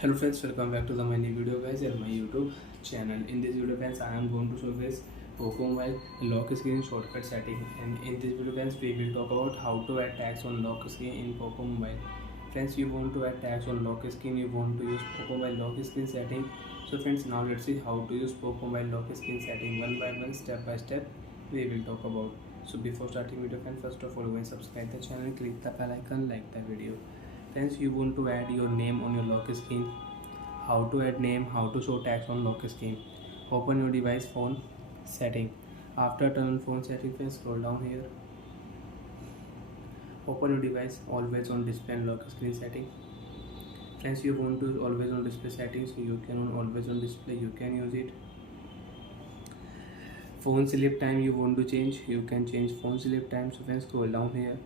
Hello friends, welcome back to my new video guys and my YouTube channel. In this video friends, I am going to show guys Poco Mobile lock screen shortcut setting, and in this video friends we will talk about how to add tags on lock screen in Poco Mobile. Friends, you want to add tags on lock screen, you want to use Poco Mobile lock screen setting. So friends, now let's see how to use Poco Mobile lock screen setting one by one, step by step we will talk about. So before starting video friends, first of all go and subscribe the channel, click the bell icon, like the video. Friends, you want to add your name on your lock screen. How to add name, how to show tags on lock screen. Open your device phone setting. After turn on phone setting, friends, scroll down here. Open your device always on display and lock screen setting. Friends, you want to always on display settings, so you can on always on display, you can use it. Phone sleep time you want to change, you can change phone sleep time. So friends, scroll down here.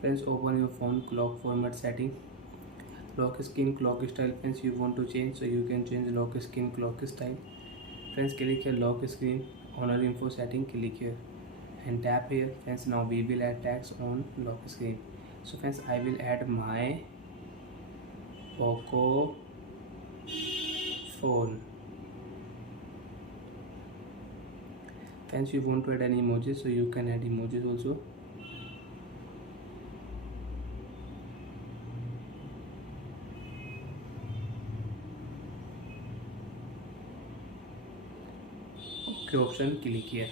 Friends, open your phone clock format setting. Lock screen clock style, friends, you want to change, so you can change lock screen clock style. Friends, click here lock screen honor info setting, click here and tap here. Friends, now we will add tags on lock screen. So friends, I will add my Poco phone. Friends, you want to add any emojis, so you can add emojis also. Okay option, click here.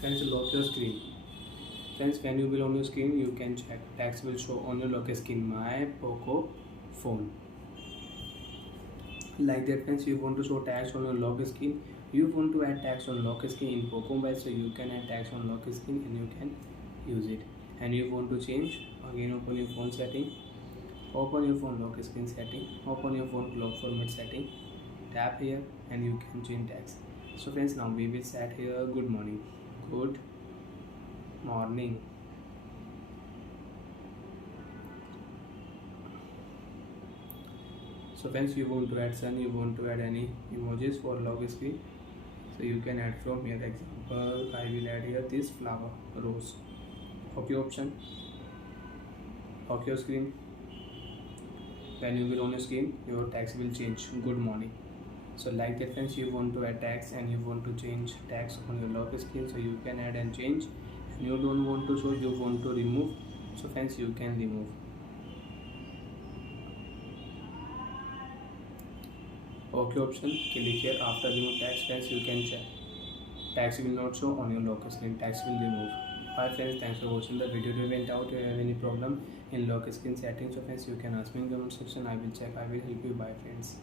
Friends, lock your screen. Friends, when you will on your screen, you can check tags will show on your lock screen my Poco phone. Like that friends, you want to show tags on your lock screen, you want to add tags on lock screen in Poco Mobile, so you can add tags on lock screen and you can use it. And you want to change, again open your phone setting, open your phone lock screen setting, open your phone clock format setting, tap here and you can change tags. So friends, now we will set here good morning. Good morning. So friends, you want to add sun, you want to add any emojis for lock screen, so you can add from here. Example, I will add here this flower rose. Okay option, lock your screen. When you will on your screen, your tags will change good morning. So like that friends, you want to add tags and you want to change tags on your lock screen, so you can add and change. And you don't want to show, you want to remove, so friends, you can remove. Okay option, click here. After remove tags, friends, you can check tags will not show on your lock screen, tags will remove. Hi friends, thanks for watching the video. If you went out, you have any problem in lock screen settings, so friends, you can ask me in the comment section, I will check, I will help you. Bye friends.